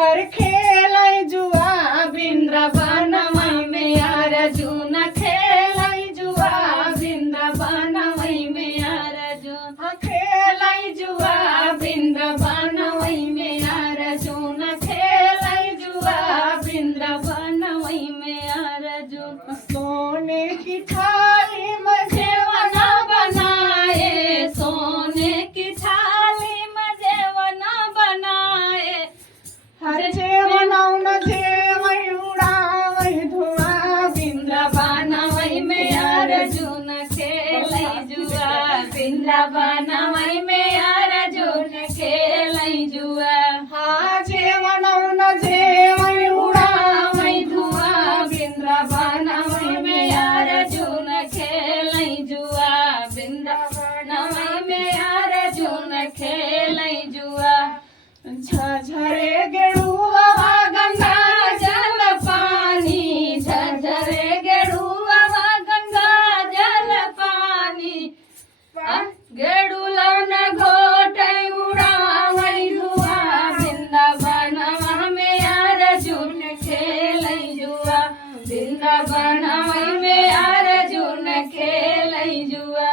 हर खेलाई जुआ वृंदावन में अर्जुन खेलाई जुआ वृंदावन में अर्जुन खेलाई जुआ वृंदावन में अर्जुन खेलाई जुआ वृंदावन में अर्जुन सोने की थाली में जेवना बनाए सोने की थाली में जेवना बनाए हर जेवनाउन जेवै उडावै धुवा वृंदावन में अर्जुन खेलै जुआ वृंदावन में अर्जुन खेलै जुआ हाँ जेवनाउन जेवै उडावै धुवा वृंदावन में अर्जुन खेलै जुआ वृंदावन में अर्जुन खेलै जुआ झरे गेड़ुआ गंगा जल पानी झरे गेड़ुआ गंगा जल पानी गेड़ुला न घोटे उड़ावै धुआ वृंदावन में अर्जुन खेलै जुआ वृंदावन में अर्जुन खेलै जुआ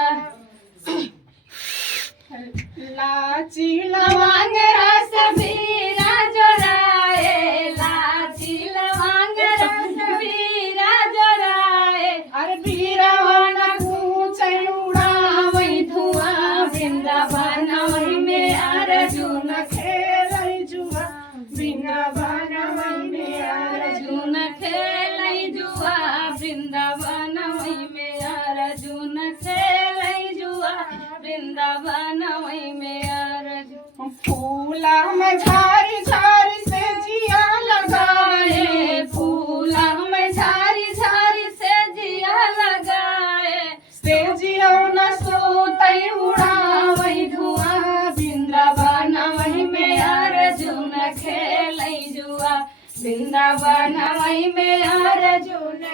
लाची लवांग रस बीरा जोराए लाची लवांग रस बीरा जोराए अरे बीरावन कूचै उड़ावै धुआ वृंदावन में अर्जुन खेलै जुआ वृंदावन में अर्जुन खेलै जुआ वृंदावन में अर्जुन खेलै जुआ वृंदावन में अर्जुन फूला में झारी झारी से जिया लगाए फूला में झारी झारी से जिया लगाए से जिया न सोतै उड़ावै धुआ वृंदावन में अर्जुन खेलै जुआ वृंदावन में अर्जुन